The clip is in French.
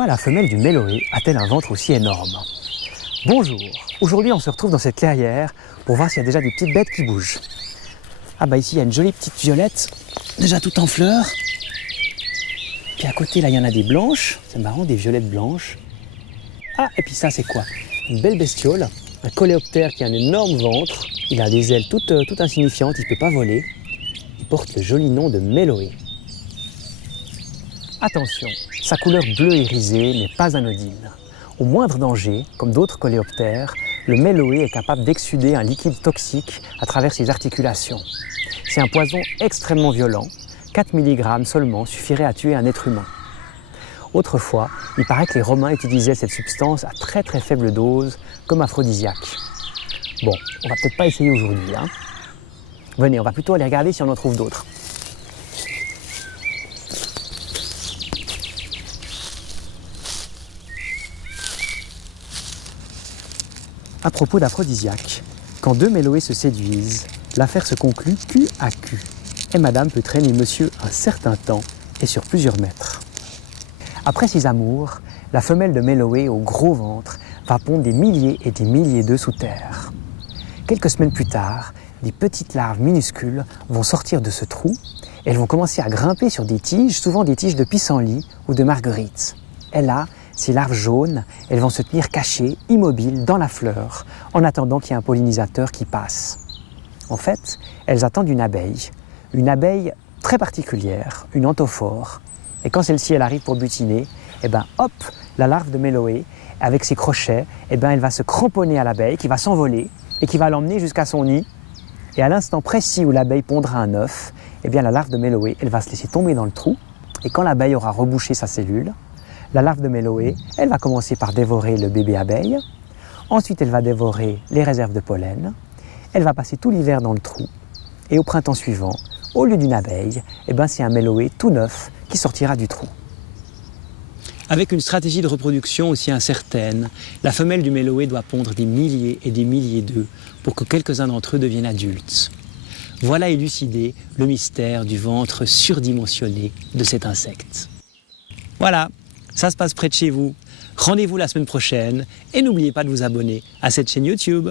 Pourquoi la femelle du méloé a-t-elle un ventre aussi énorme? Bonjour, aujourd'hui on se retrouve dans cette clairière pour voir s'il y a déjà des petites bêtes qui bougent. Ah bah ici il y a une jolie petite violette, déjà toute en fleurs. Puis à côté là il y en a des blanches, c'est marrant, des violettes blanches. Ah et puis ça c'est quoi? Une belle bestiole, un coléoptère qui a un énorme ventre. Il a des ailes toutes insignifiantes, il ne peut pas voler. Il porte le joli nom de méloé. Attention, sa couleur bleue irisée n'est pas anodine. Au moindre danger, comme d'autres coléoptères, le méloé est capable d'exsuder un liquide toxique à travers ses articulations. C'est un poison extrêmement violent, 4 mg seulement suffirait à tuer un être humain. Autrefois, il paraît que les Romains utilisaient cette substance à très faible dose comme aphrodisiaque. Bon, on va peut-être pas essayer aujourd'hui, hein. Venez, on va plutôt aller regarder si on en trouve d'autres. À propos d'aphrodisiaque, quand deux méloés se séduisent, l'affaire se conclut cul à cul. Et madame peut traîner monsieur un certain temps et sur plusieurs mètres. Après ces amours, la femelle de méloé au gros ventre va pondre des milliers et des milliers d'œufs sous terre. Quelques semaines plus tard, des petites larves minuscules vont sortir de ce trou et elles vont commencer à grimper sur des tiges, souvent des tiges de pissenlit ou de marguerite. Et là, ces larves jaunes, elles vont se tenir cachées, immobiles, dans la fleur, en attendant qu'il y ait un pollinisateur qui passe. En fait, elles attendent une abeille très particulière, une anthophore. Et quand celle-ci elle arrive pour butiner, et ben hop, la larve de méloé, avec ses crochets, et ben elle va se cramponner à l'abeille, qui va s'envoler et qui va l'emmener jusqu'à son nid. Et à l'instant précis où l'abeille pondra un œuf, et bien la larve de méloé, elle va se laisser tomber dans le trou. Et quand l'abeille aura rebouché sa cellule, la larve de méloé, elle va commencer par dévorer le bébé abeille. Ensuite, elle va dévorer les réserves de pollen. Elle va passer tout l'hiver dans le trou. Et au printemps suivant, au lieu d'une abeille, eh ben c'est un méloé tout neuf qui sortira du trou. Avec une stratégie de reproduction aussi incertaine, la femelle du méloé doit pondre des milliers et des milliers d'œufs pour que quelques-uns d'entre eux deviennent adultes. Voilà élucidé le mystère du ventre surdimensionné de cet insecte. Voilà, ça se passe près de chez vous. Rendez-vous la semaine prochaine et n'oubliez pas de vous abonner à cette chaîne YouTube.